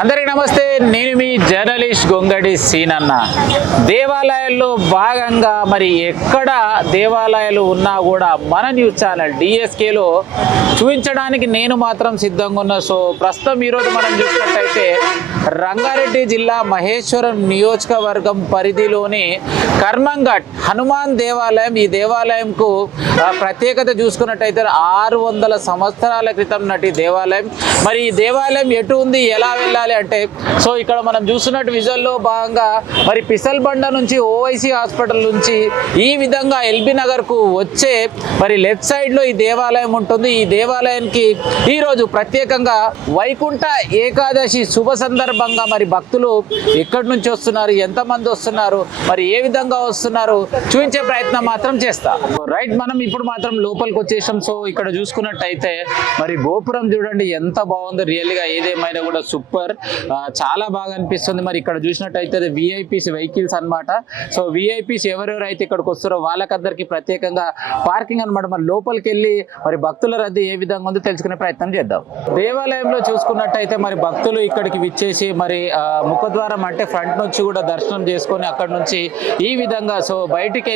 అందరికీ నమస్తే. నేను మీ జర్నలిస్ట్ గొంగడి సీనన్న. దేవాలయాల్లో భాగంగా మరి ఎక్కడ దేవాలయాలు ఉన్నా కూడా మన న్యూస్ ఛానల్ డిఎస్కేలో చూపించడానికి నేను మాత్రం సిద్ధంగా ఉన్నా. సో ప్రస్తుతం ఈరోజు మనం చూసినట్టయితే రంగారెడ్డి జిల్లా మహేశ్వరం నియోజకవర్గం పరిధిలోని కర్మంఘట్ హనుమాన్ దేవాలయం. ఈ దేవాలయంకు ప్రత్యేకత చూసుకున్నట్టయితే 600 సంవత్సరాల క్రితం నాటి దేవాలయం. మరి ఈ దేవాలయం ఎటు ఉంది, ఎలా వెళ్ళాలి అంటే, సో ఇక్కడ మనం చూస్తున్నట్టు విజువల్లో భాగంగా మరి పిసల్బండ నుంచి ఓవైసీ హాస్పిటల్ నుంచి ఈ విధంగా ఎల్బీ నగర్కు వచ్చే మరి లెఫ్ట్ సైడ్లో ఈ దేవాలయం ఉంటుంది. ఈ దేవాలయానికి ఈరోజు ప్రత్యేకంగా వైకుంఠ ఏకాదశి శుభ సందర్భంగా మరి భక్తులు ఎక్కడి నుంచి వస్తున్నారు, ఎంతమంది వస్తున్నారు, మరి ఏ విధంగా వస్తున్నారు చూపించే ప్రయత్నం మాత్రం చేస్తా. రైట్, మనం ఇప్పుడు మాత్రం లోపలికి వచ్చేసాం. సో ఇక్కడ చూసుకున్నట్టయితే మరి గోపురం చూడండి ఎంత బాగుందో. రియల్గా ఏదేమైనా కూడా సూపర్, చాలా బాగా అనిపిస్తుంది. మరి ఇక్కడ చూసినట్టయితే విఐపీస్ వెహికల్స్ అన్నమాట. సో విఐపీస్ ఎవరెవరు అయితే ఇక్కడికి వస్తారో వాళ్ళకందరికీ ప్రత్యేకంగా పార్కింగ్ అన్నమాట. మరి లోపలికి వెళ్ళి మరి భక్తుల రద్దీ ఏ విధంగా ఉందో తెలుసుకునే ప్రయత్నం చేద్దాం. దేవాలయంలో చూసుకున్నట్టయితే మరి భక్తులు ఇక్కడికి విచ్చేసి మరి ముఖద్వారం అంటే ఫ్రంట్ నుంచి కూడా దర్శనం చేసుకొని అక్కడ నుంచి ఈ విధంగా సో బయటికి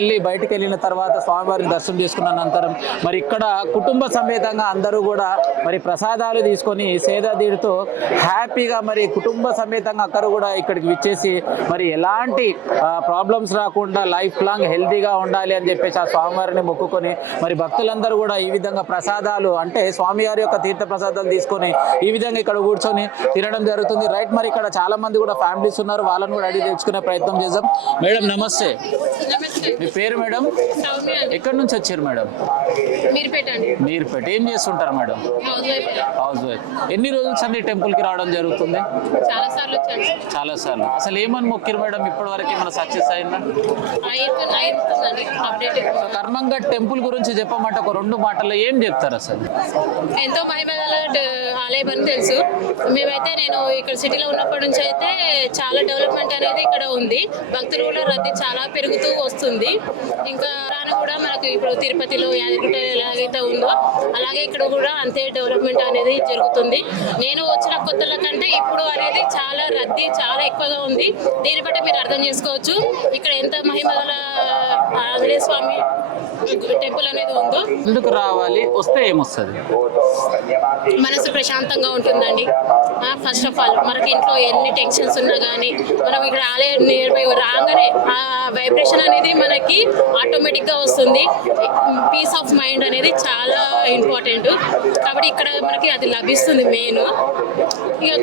వెళ్ళిన తర్వాత స్వామివారిని దర్శనం చేసుకున్న అనంతరం మరి ఇక్కడ కుటుంబ సమేతంగా అందరూ కూడా మరి ప్రసాదాలు తీసుకొని సేదతీరుతూ హ్యాపీగా మరి కుటుంబ సమేతంగా అక్కడ కూడా ఇక్కడికి విచ్చేసి మరి ఎలాంటి ప్రాబ్లమ్స్ రాకుండా లైఫ్ లాంగ్ హెల్తీగా ఉండాలి అని చెప్పేసి ఆ స్వామివారిని మొక్కుకొని మరి భక్తులందరూ కూడా ఈ విధంగా ప్రసాదాలు అంటే స్వామివారి యొక్క తీర్థ ప్రసాదాలు తీసుకొని ఈ విధంగా ఇక్కడ కూర్చొని తినడం జరుగుతుంది. రైట్, మరి ఇక్కడ చాలా మంది కూడా ఫ్యామిలీస్ ఉన్నారు, వాళ్ళని కూడా అడిగి తెచ్చుకునే ప్రయత్నం చేద్దాం. మేడం నమస్తే. మీ పేరు మేడం? ఎక్కడి నుంచి వచ్చారు మేడం? మీర్పేట. ఏం చేస్తుంటారు మేడం? House wife. ఎన్ని రోజులు సంది టెంపుల్ కి రావడం జరుగుతుంది? చాలా సార్లు. అసలు ఏమని మొక్కిరు మేడం ఇప్పటి వరకు? ఏమైనా సక్సెస్ అయిందా? కర్మంఘట్ టెంపుల్ గురించి చెప్పమంటే ఒక 2 మాటల్లో ఏం చెప్తారు? అసలు ఎంతో మహిమగల ఆలయం అని తెలుసు. మేమైతే నేను ఇక్కడ సిటీలో ఉన్నప్పటి నుంచి అయితే చాలా డెవలప్మెంట్ అనేది ఇక్కడ ఉంది. భక్తులు కూడా రద్దీ చాలా పెరుగుతూ వస్తుంది. ఇంకా కూడా మనకు ఇప్పుడు తిరుపతిలో యాదగిరిగుట్ట ఎలాగైతే ఉందో అలాగే ఇక్కడ కూడా అంతే డెవలప్మెంట్ అనేది జరుగుతుంది. నేను వచ్చిన కొత్తల కంటే ఇప్పుడు అనేది చాలా రద్దీ చాలా ఎక్కువగా ఉంది. దీన్ని బట్టి మీరు అర్థం చేసుకోవచ్చు ఇక్కడ ఎంత మహిమగల ఆంజనేయ స్వామి టెంపుల్ అనేది ఉందో. ఎందుకు రావాలి, వస్తే ఏమొస్తుంది? మనసు ప్రశాంతంగా ఉంటుందండి. ఫస్ట్ ఆఫ్ ఆల్ మనకి ఇంట్లో ఎన్ని టెన్షన్స్ ఉన్నా కానీ మనం ఇక్కడ ఆలయం నియర్ బై రాగానే ఆ వైబ్రేషన్ అనేది మనకి ఆటోమేటిక్గా వస్తుంది. పీస్ ఆఫ్ మైండ్ అనేది చాలా ఇంపార్టెంట్ కాబట్టి ఇక్కడ మనకి అది లభిస్తుంది మెయిన్. ఇక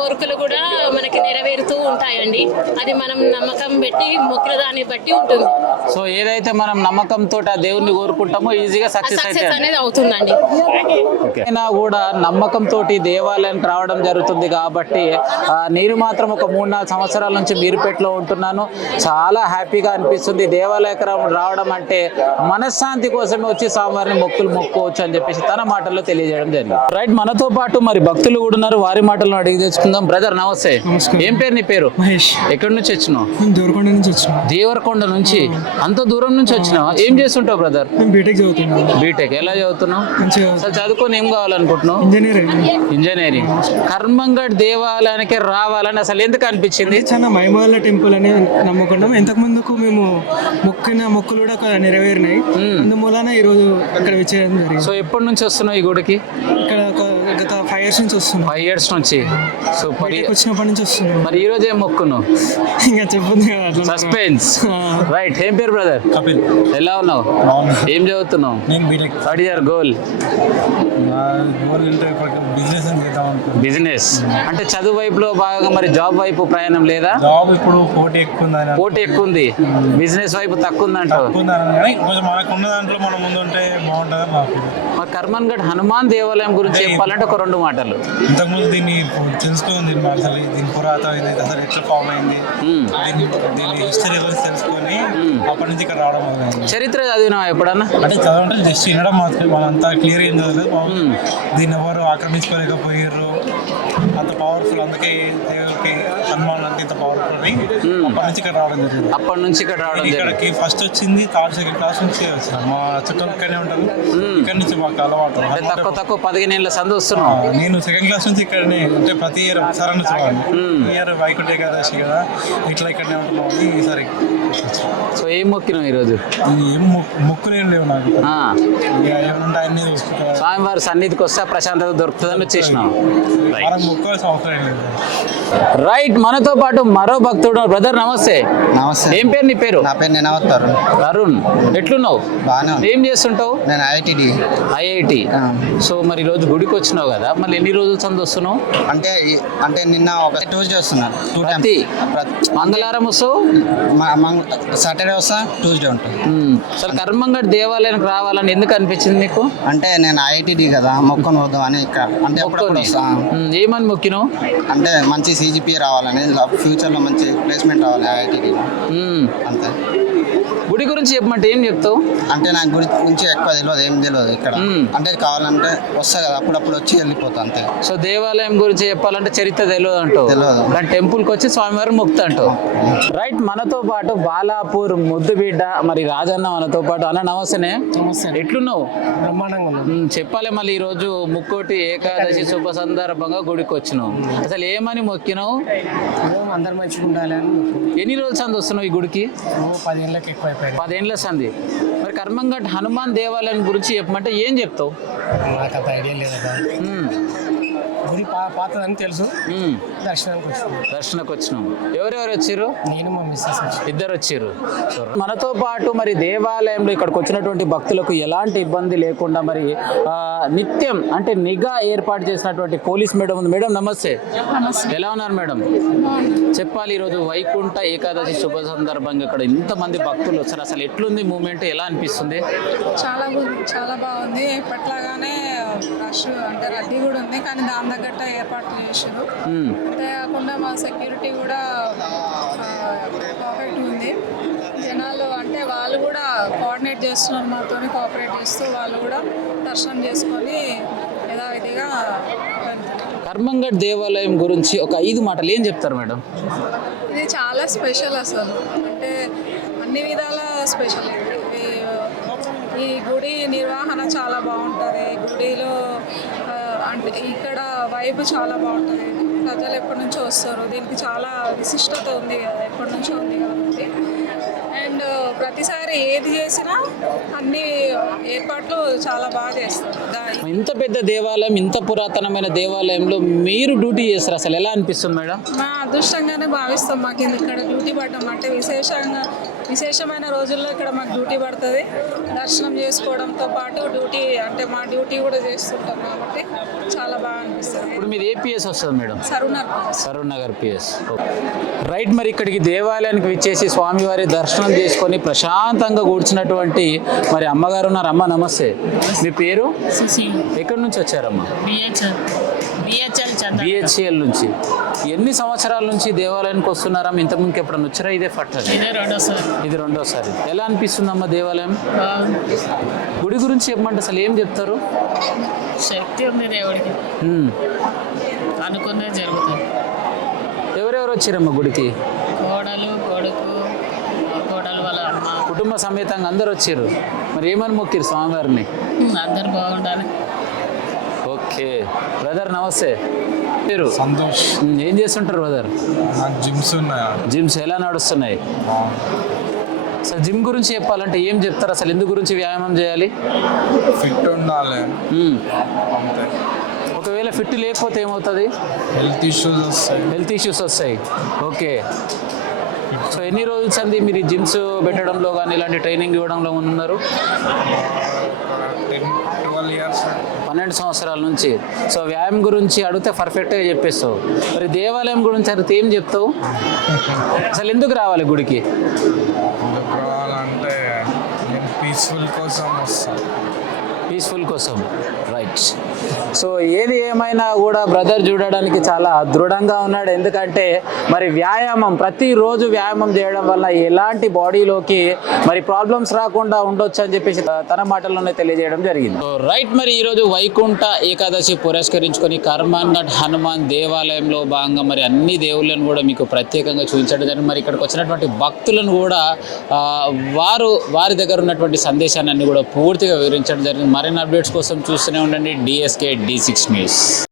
కోరికలు కూడా మనకి నెరవేరుతూ ఉంటాయండి. అది మనం నమ్మకం పెట్టి మొక్కిన దాన్ని బట్టి ఉంటుంది. సో ఏదైతే మనం నమ్మకంతో ఆ దేవుణ్ణి కోరుకుంటామో ఈజీగా సక్సెస్ అనేది అవుతుందండి. అయినా కూడా నమ్మకంతో దేవాలయానికి రావడం జరుగుతుంది కాబట్టి నేను మాత్రం ఒక 3-4 సంవత్సరాల నుంచి మీర్పేటలో ఉంటున్నాను. చాలా హ్యాపీగా అనిపిస్తుంది. దేవాలయకు రావడం అంటే మనశ్శాంతి కోసమే వచ్చి స్వామివారిని మొక్కుకోవచ్చు అని చెప్పేసి తన మాటల్లో తెలియజేయడం జరిగింది. రైట్, మనతో పాటు మరి భక్తులు కూడా ఉన్నారు, వారి మాటలను అడిగి తెచ్చుకుందాం. బ్రదర్ నమస్తే. ఏం పేరు నీ పేరు? మహేష్. ఎక్కడి నుంచి వచ్చినావు? దేవరకొండ నుంచి వచ్చినా. దేవరకొండ నుంచి అంత దూరం నుంచి వచ్చినావు? ఏం చేస్తుంటావు బ్రదర్? బీటెక్ చదువుతున్నా. బీటెక్. ఎలా చదువుతున్నావు? అసలు చదువుకొని ఏం కావాలనుకుంటున్నావు? ఇంజనీరింగ్. కర్మంఘట్ దేవాలయానికి రావాలని అసలు ఎందుకు అనిపించింది? చాలా మహిమగల టెంపుల్ అని నమ్ముకున్నాం. ఇంతకు ముందుకు మేము మొక్కిన మొక్కులు కూడా నెరవేరినాయి. అందుమూలన ఈ రోజు ఇక్కడ వచ్చేయడం జరిగింది. సో ఎప్పటి నుంచి వస్తున్నావు ఈ గుడికి? ఇక్కడ గత 5 years నుంచి వస్తున్నాం. 5 years నుంచి. సూపర్. వచ్చినప్పటి నుంచి వస్తున్నాం. మరి ఈ రోజు ఏం మొక్కున్నావు? ఇంకా చెప్పండి కదా, సస్పెన్స్. రైట్, ఏం పేరు బ్రదర్? కపిల్. ఎలా ఉన్నావు? ఏం చదువుతున్నావు? నేను BTech. What is your goal? Business. అంటే చదువు వైపులో బాగా మరి జాబ్ వైపు ప్రయాణం లేదా? జాబ్ ఇప్పుడు పోటీ ఎక్కువ ఉంది. బిజినెస్ వైపు తక్కువ ఉందంటావు? మనకు ఉన్న దాంట్లో మనం ముందు ఉంటే బాగుంటుందా మాకు. మరి కర్మన్ఘట్ హనుమాన్ దేవాలయం గురించి చెప్పాలంటే ఒక 2 మాటలు. ఇంతకుముందు దీన్ని తెలుసుకుంది అసలు దీని పురాతన అసలు ఎట్లా ఫామ్ అయింది, దీని హిస్టరీ గురించి తెలుసుకొని అప్పటి నుంచి ఇక్కడ రావడం మొదలైంది. చరిత్ర చదివినావా ఎప్పుడన్నా? అంటే చదవంటే జస్ట్ వినడం మాత్రమే, మనం అంతా క్లియర్ ఏం చదవలేదు. దీన్ని ఎవరు ఆక్రమించుకోలేకపోయారు, అంత పవర్ఫుల్, అందుకే దేవుడికి హనుమాన్ అంటే ఇంత పవర్ఫుల్ అని అప్పటి నుంచి ఇక్కడ రావడం జరిగింది. అప్పటి నుంచి ఇక్కడ రావడం జరిగింది. ఇక్కడికి ఫస్ట్ వచ్చింది సెకండ్ క్లాస్ నుంచి వచ్చిన మా చుట్టాలు ఇక్కడనే ఉంటారు. ఇక్కడ నుంచి మాకు అలవాటు. తక్కువ 15 ఏళ్ళ సంది వస్తున్నాం. నేను సెకండ్ క్లాస్ నుంచి ఇక్కడనే, అంటే ప్రతి ఇయర్ సరైన ఇయర్ వైకుంఠ ఏకాదశి కదా, ఇట్లా ఇక్కడనే ఉంటున్నాం అని ఈసారి. సో ఏం మొక్కినాం ఈరోజు? ఏం మొక్కులేం లేవు నాకు, ఏమన్నా అన్ని చూసుకుంటా స్వామివారి సన్నిధికి వస్తే ప్రశాంతత దొరుకుతుందని వచ్చేసినాం. మొక్కోవాల్సిన అవసరం ఏం లేదు. రైట్, మనతో పాటు మరో భక్తుడు. బ్రదర్ నమస్తే. నమస్తే. ఏం పేరు నీ పేరు? నా పేరు నేనవత్ అరుణ్. అరుణ్, ఎట్లున్నావు? బాగానే ఉంది. ఏం చేస్తుంటావు? నేను ఐఐటి. సో మరి ఈరోజు గుడికి వచ్చినావు కదా, మళ్ళీ ఎన్ని రోజులు సంది వస్తున్నావు? అంటే నిన్న ఒక ట్యూస్డే వస్తున్నాను. మంగళవారం వస్తావు, సాటర్డే వస్తా, ట్యూస్డే ఉంటుంది. అసలు కర్మంగడ్ దేవాలయానికి రావాలని ఎందుకు అనిపించింది నీకు? అంటే నేను ఐఐటి కదా, మొక్కను వద్దాం అని ఇక్కడ అంటే అప్పుడప్పుడు వస్తా. ఏమని మొక్కినావు? అంటే మంచి CGPA రావాలని, ఫ్యూచర్లో మంచి ప్లేస్మెంట్ రావాలి ఐఐటి. అంతే. గుడి గురించి చెప్పమంటే ఏం చెప్తావు? అంటే నాకు గుడి గురించి ఎక్కువ తెలియదు, ఏం తెలియదు ఇక్కడ. అంటే కావాలంటే వస్తా కదా, అప్పుడప్పుడు వచ్చి వెళ్ళిపోతా అంతే. సో దేవాలయం గురించి చెప్పాలంటే చరిత్ర తెలియదు అంటావు. కానీ టెంపుల్కి వచ్చి స్వామివారి మొక్తా అంటావు. రైట్, మనతో పాటు బాలాపూర్ ముద్దుబిడ్డ మరి రాజన్న మనతో పాటు. అన్న నమస్తేనే. ఎట్లున్నావు? బ్రహ్మాండంగా ఉన్నాం. చెప్పాలి, మళ్ళీ ఈరోజు ముక్కోటి ఏకాదశి శుభ సందర్భంగా గుడికి వచ్చినావు. అసలు ఏమని మొక్కినావు? అందరు మంచిగా ఉండాలి అని. ఎన్ని రోజులు సంది వస్తున్నావు ఈ గుడికి? 10 ఏళ్ళకి ఎక్కువ అయిపోయాయి. 10 ఏళ్ళ సంది. మరి కర్మంఘట్ హనుమాన్ దేవాలయం గురించి చెప్పమంటే ఏం చెప్తావు? నాకు అంత ఐడియా లేదా. గుడి పాతదని తెలుసు. దర్శనకు వచ్చినాం. ఎవరెవరు వచ్చారు? నేను మా మిస్సెస్ ఇద్దరు వచ్చారు. మనతో పాటు మరి దేవాలయంలో ఇక్కడికి వచ్చినటువంటి భక్తులకు ఎలాంటి ఇబ్బంది లేకుండా మరి నిత్యం అంటే నిఘా ఏర్పాటు చేసినటువంటి పోలీస్ మేడం ఉంది. మేడం నమస్తే. ఎలా ఉన్నారు మేడం? చెప్పాలి, ఈరోజు వైకుంఠ ఏకాదశి శుభ సందర్భంగా ఇక్కడ ఇంతమంది భక్తులు వచ్చారు. అసలు ఎట్లుంది మూమెంట్, ఎలా అనిపిస్తుంది? చాలా బాగుంది. ఇప్పట్లాగానే రష్ అంటే రద్దీ కూడా ఉంది, కానీ దాని తగ్గట్టు ఏర్పాట్లు చేసారు. అంతేకాకుండా మా సెక్యూరిటీ కూడా పర్ఫెక్ట్ ఉంది. జనాలు అంటే వాళ్ళు కూడా కోఆర్డినేట్ చేస్తున్నారు, మాతో కోఆపరేట్ చేస్తూ వాళ్ళు కూడా దర్శనం చేసుకొని యథావిధిగా కర్మంఘట్ దేవాలయం గురించి ఒక 5 మాటలు ఏం చెప్తారు మేడం? ఇది చాలా స్పెషల్ అసలు, అంటే అన్ని విధాల స్పెషల్. ఈ గుడి నిర్వహణ చాలా బాగుంటుంది. గుడిలో అంటే ఇక్కడ వైబ్ చాలా బాగుంటుంది. ప్రజలు ఎప్పటి నుంచో వస్తారు. దీనికి చాలా విశిష్టత ఉంది కదా, ఎప్పటి నుంచో ఉంది కాబట్టి. అండ్ ప్రతిసారి ఏది చేసినా అన్ని ఏర్పాట్లు చాలా బాగా చేస్తారు. ఇంత పెద్ద దేవాలయం, ఇంత పురాతనమైన దేవాలయంలో మీరు డ్యూటీ చేస్తారు, అసలు ఎలా అనిపిస్తుంది మేడం? మా అదృష్టంగానే భావిస్తాం. మాకు ఇక్కడ డ్యూటీ పడడం అంటే విశేషమైన రోజుల్లో ఇక్కడ మాకు డ్యూటీ పడుతుంది. దర్శనం చేసుకోవడంతో పాటు డ్యూటీ అంటే మా డ్యూటీ కూడా చేస్తుంటాం కాబట్టి చాలా బాగా అనిపిస్తుంది. ఇప్పుడు మీది ఏపీఎస్ వస్తుంది madam? Saroor Nagar PS. Right, మరి ఇక్కడికి దేవాలయానికి విచ్చేసి స్వామివారి దర్శనం చేసుకొని ప్రశాంతంగా కూర్చున్నటువంటి మరి అమ్మగారు ఉన్నారు. అమ్మ నమస్తే. మీ పేరు? ఎక్కడి నుంచి వచ్చారమ్మా? బిహెచ్ఎల్ నుంచి. ఎన్ని సంవత్సరాల నుంచి దేవాలయానికి వస్తున్నారమ్మా? ఇంతకుముందుకు ఎప్పుడన్నా వచ్చారా? ఇదే ఫస్ట్? ఇది రెండోసారి. ఎలా అనిపిస్తుందమ్మా దేవాలయం? గుడి గురించి చెప్పమంటే అసలు ఏం చెప్తారు? శక్తి ఉంది దేవుడికి, అనుకున్నది జరుగుతుంది. ఎవరెవరు వచ్చారమ్మా గుడికి? కోడలు, కొడుకు, కోడలు వాళ్ళ అమ్మ, కుటుంబ సమేతంగా అందరు వచ్చారు. మరి ఏమని మొక్కిరు స్వామివారిని? అందరు బాగుండాలి. ఓకే బ్రదర్ నమస్తే. పేరు? సంతోష్. ఏం చేస్తుంటారు బ్రదర్? నాకు జిమ్స్ ఉన్నాయి. జిమ్స్ ఎలా నడుస్తున్నాయి? అసలు జిమ్ గురించి చెప్పాలంటే ఏం చెప్తారు? అసలు ఎందు గురించి వ్యాయామం చేయాలి? ఫిట్ ఉండాలి. ఒకవేళ ఫిట్ లేకపోతే ఏమవుతుంది? హెల్త్ ఇష్యూస్ వస్తాయి. ఓకే, సో ఎన్ని రోజులు సంది మీరు జిమ్స్ పెట్టడంలో కానీ ఇలాంటి ట్రైనింగ్ ఇవ్వడంలో ఉన్నారు? 12 సంవత్సరాల నుంచి. సో వ్యాయామం గురించి అడిగితే పర్ఫెక్ట్గా చెప్పేస్తావు. మరి దేవాలయం గురించి అడిగితే ఏం చెప్తావు? అసలు ఎందుకు రావాలి గుడికి? రావాలంటే నేను పీస్ఫుల్ కోసం వస్తాను. పీస్ఫుల్ కోసం. రైట్. సో ఏది ఏమైనా కూడా బ్రదర్ చూడడానికి చాలా దృఢంగా ఉన్నాడు. ఎందుకంటే మరి వ్యాయామం, ప్రతిరోజు వ్యాయామం చేయడం వల్ల ఎలాంటి బాడీలోకి మరి ప్రాబ్లమ్స్ రాకుండా ఉండొచ్చు అని చెప్పేసి తన మాటల్లోనే తెలియజేయడం జరిగింది. రైట్. మరి ఈరోజు వైకుంఠ ఏకాదశి పురస్కరించుకొని కర్మన్నట్ హనుమాన్ దేవాలయంలో భాగంగా మరి అన్ని దేవుళ్ళను కూడా మీకు ప్రత్యేకంగా చూపించడం జరిగింది. మరి ఇక్కడికి వచ్చినటువంటి భక్తులను కూడా వారి దగ్గర ఉన్నటువంటి సందేశాన్ని అన్ని కూడా పూర్తిగా వివరించడం జరిగింది. మరిన్ని అప్డేట్స్ కోసం చూస్తూనే ఉండండి DSK D6 న్యూస్.